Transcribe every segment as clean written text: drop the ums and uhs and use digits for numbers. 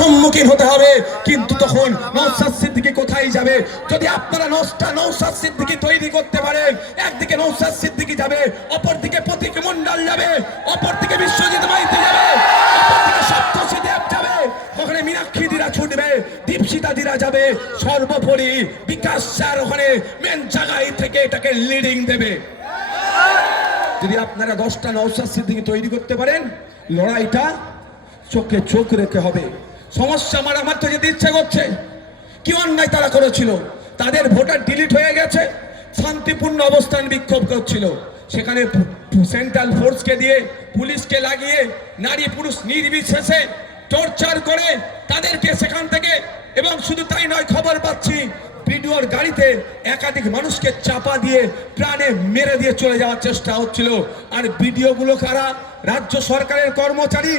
সম্মুখীন হতে হবে। কিন্তু তখন নওশাদ সিদ্দিকী কোথায় যাবে? যদি আপনারা নওশাদ সিদ্দিকী তৈরি করতে পারেন, একদিকে নওশাদ সিদ্দিকী যাবে, অপরদিকে প্রতীক মণ্ডল যাবে, অপরদিকে বিশ্বজিৎ মাইতি যাবে, অপরদিকে সপ্তর্ষি দেব যাবে, ওখানে মীনাক্ষী দিরা ছুটবে, দীপশিতা দিরা যাবে, সর্বোপরি বিকাশ স্যার ওখানে মেন জায়গায় থেকে এটাকে লিডিং দেবে। যদি আপনারা 10টা নওশাদ সিদ্দিকী তৈরি করতে পারেন, লড়াইটা চোখে চোখ রেখে হবে। সমস্যা আমার তো যেতে ইচ্ছে করছে, কি অন্যায় তারা করেছিল, তাদের ভোটার ডিলিট হয়ে গেছে, শান্তিপূর্ণ অবস্থান বিক্ষোভ করছিল, সেখানে সেন্ট্রাল ফোর্সকে দিয়ে, পুলিশকে লাগিয়ে, নারী পুরুষ নির্বিশেষে টর্চার করে তাদেরকে সেখান থেকে, এবং শুধু তাই নয়, খবর পাচ্ছি ভিডিওর গাড়িতে একাধিক মানুষকে চাপা দিয়ে প্রাণে মেরে দিয়ে চলে যাওয়ার চেষ্টা হচ্ছিল। আর ভিডিওগুলো কারা? রাজ্য সরকারের কর্মচারী।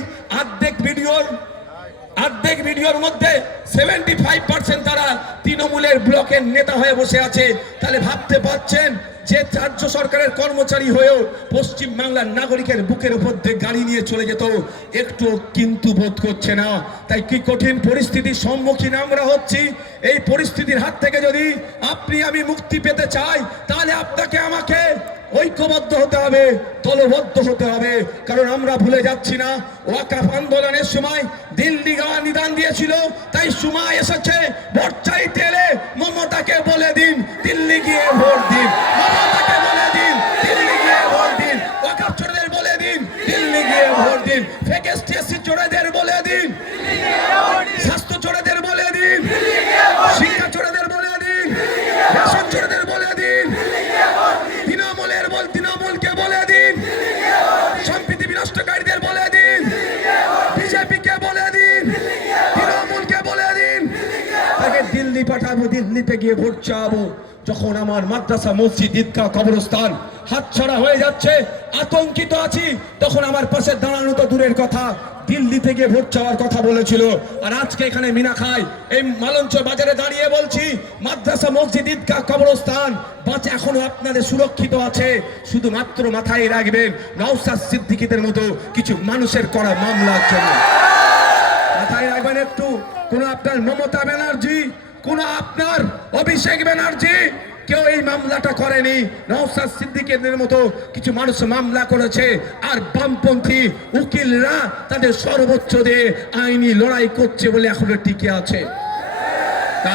অর্ধেক ভিডিওর মধ্যে 75% তারা তৃণমূলের ব্লকের নেতা হয়ে বসে আছে। তাহলে ভাবতে পারছেন যে রাজ্য সরকারের কর্মচারী হয়েও পশ্চিম বাংলার নাগরিকের বুকের উপর দিয়ে গাড়ি নিয়ে চলে যেত, একটু কিন্তু বোধ করছে না। তাই কি কঠিন পরিস্থিতির সম্মুখীন আমরা হচ্ছি। এই পরিস্থিতির হাত থেকে যদি আপনি আমি মুক্তি পেতে চাই, তাহলে আপনাকে আমাকে ঐক্যবদ্ধ হতে হবে, দলবদ্ধ হতে হবে। কারণ আমরা ভুলে যাচ্ছি না, ওয়াকফ আন্দোলনের সময় দিল্লি যাওয়া নিদান দিয়েছিল, তাই সময় এসেছে ভোট চাইতে এলে মমতাকে বলে দিন দিল্লি গিয়ে ভোট দিন, মমতাকে বলে দিন দিল্লি গিয়ে ভোট দিন, ওয়াকফ চোরদের বলে দিন দিল্লি গিয়ে ভোট দিন, ফেকেস্টিএসসি চোরদের বলে দিন, স্বাস্থ্য চোরদের বলে দিন, শিক্ষা চোরদের বলে দিন, রেশন চোরদের বলে দিন, তৃণমূলকে বলে দিন, সম্প্রীতি বিনষ্টকারীদের বলে দিন, বিজেপিকে বলে দিন, তৃণমূলকে বলে দিন, তাকে দিল্লি পাঠাবো, দিল্লিতে গিয়ে ভোট চাবো। যখন আমার মাদ্রাসা, মসজিদ, ঈদগাহ, কবরস্থান হাতছাড়া হয়ে যাচ্ছে, আতঙ্কিত আছি, তখন আমার পাশে দাঁড়ানো তো দূরের কথা, দিল্লিতে গিয়ে ভোট চাওয়ার কথা বলেছিল। আর আজকে এখানে মিনাখাই এই মালঞ্চ বাজারে দাঁড়িয়ে বলছি, মাদ্রাসা, মসজিদ, ঈদগাহ, কবরস্থান এখনো আপনাদের সুরক্ষিত আছে। শুধুমাত্র মাথায় রাখবেন নওশাদ সিদ্দিকীদের মতো কিছু মানুষের করা মামলার জন্য। মাথায় রাখবেন একটু, কোন আপনার মমতা ব্যানার্জি, কোন আপনার অভিষেক ব্যানার্জি কেউ এই মামলাটা করেনি। নওশাদ সিদ্দিকীদের মতো কিছু মানুষ মামলা করেছে, আর বামপন্থী উকিলরা তাদের সর্বোচ্চ দিয়ে আইনি লড়াই করছে বলে এখনো টিকে আছে।